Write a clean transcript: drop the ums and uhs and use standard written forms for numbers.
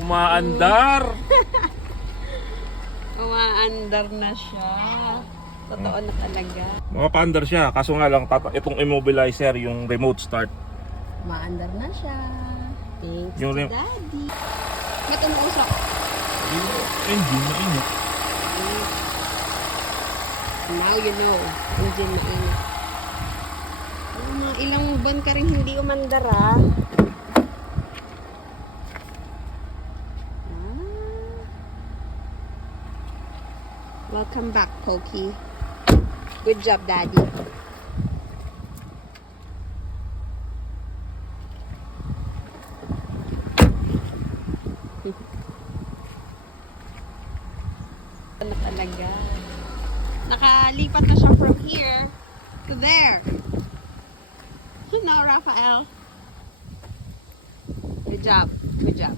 Umaandar. Umaandar na siya. Totoo na talaga. Makapaandar siya. Kaso nga lang, itong immobilizer, yung remote start. Umaandar na siya. Thanks Yung to Daddy. Ba't umuusok? Engine na init. Now you know. Engine na init. Mga ilang buwan ka rin hindi umandar ah. Welcome back, Pokey. Good job, Daddy. Ano talaga? Nakalipat na siya from here to there. Now, Raphael. Good job. Good job.